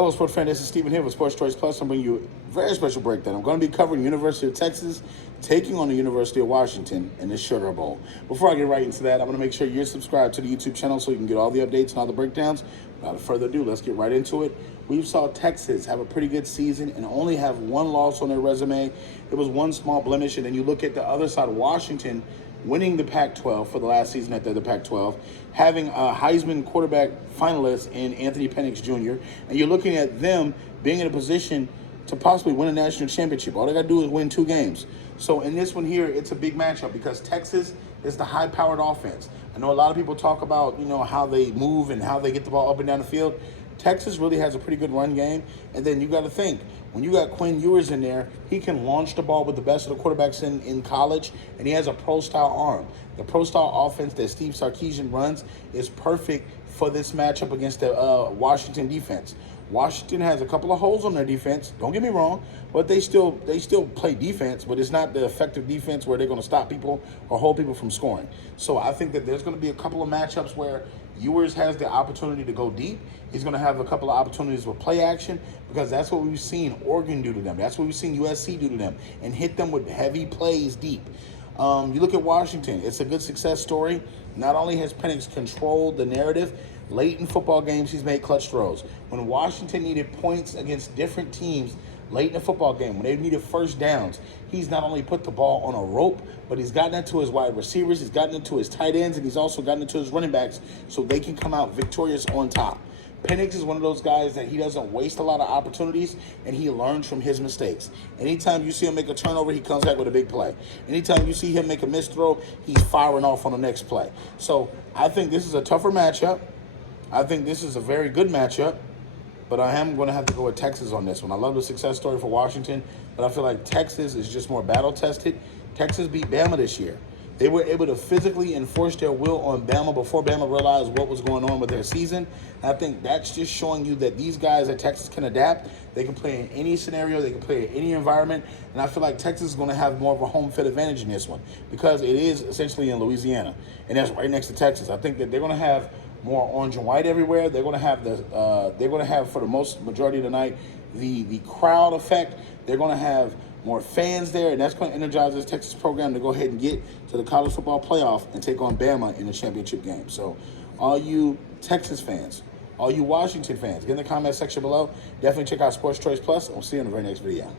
Hello, sports fan. This is Stephen here with Sports Choice Plus. I'm bringing you a very special breakdown. I'm going to be covering University of Texas taking on the University of Washington in the Sugar Bowl. Before I get right into that, I'm going to make sure you're subscribed to the YouTube channel so you can get all the updates and all the breakdowns. Without further ado, let's get right into it. We saw Texas have a pretty good season and only have one loss on their resume. It was one small blemish, and then you look at the other side, Washington winning the Pac-12 for the last season at the Pac-12, having a Heisman quarterback finalist in Anthony Penix Jr., and you're looking at them being in a position to possibly win a national championship. All they got to do is win 2 games. So in this one here, it's a big matchup because Texas is the high-powered offense. I know a lot of people talk about, how they move and how they get the ball up and down the field. Texas really has a pretty good run game. And then you got to think, when you got Quinn Ewers in there, he can launch the ball with the best of the quarterbacks in college, and he has a pro-style arm. The pro-style offense that Steve Sarkisian runs is perfect for this matchup against the Washington defense. Washington has a couple of holes on their defense, don't get me wrong, but they still play defense, but it's not the effective defense where they're going to stop people or hold people from scoring. So I think that there's going to be a couple of matchups where Ewers has the opportunity to go deep. He's going to have a couple of opportunities with play action because that's what we've seen Oregon do to them. That's what we've seen USC do to them and hit them with heavy plays deep. You look at Washington, it's a good success story. Not only has Penix controlled the narrative, late in football games, he's made clutch throws. When Washington needed points against different teams late in the football game, when they needed first downs, he's not only put the ball on a rope, but he's gotten into his wide receivers, he's gotten into his tight ends, and he's also gotten into his running backs so they can come out victorious on top. Penix is one of those guys that he doesn't waste a lot of opportunities, and he learns from his mistakes. Anytime you see him make a turnover, he comes back with a big play. Anytime you see him make a missed throw, he's firing off on the next play. So I think this is a tougher matchup. I think this is a very good matchup, but I am going to have to go with Texas on this one. I love the success story for Washington, but I feel like Texas is just more battle-tested. Texas beat Bama this year. They were able to physically enforce their will on Bama before Bama realized what was going on with their season. And I think that's just showing you that these guys at Texas can adapt. They can play in any scenario. They can play in any environment. And I feel like Texas is going to have more of a home field advantage in this one because it is essentially in Louisiana, and that's right next to Texas. I think that they're going to have more orange and white everywhere. They're going to have for the most majority of the night the crowd effect. They're going to have more fans there, and that's going to energize this Texas program to go ahead and get to the college football playoff and take on Bama in the championship game. So all you Texas fans, all you Washington fans, get in the comment section below. Definitely check out Sports Choice Plus, and we'll see you in the very next video.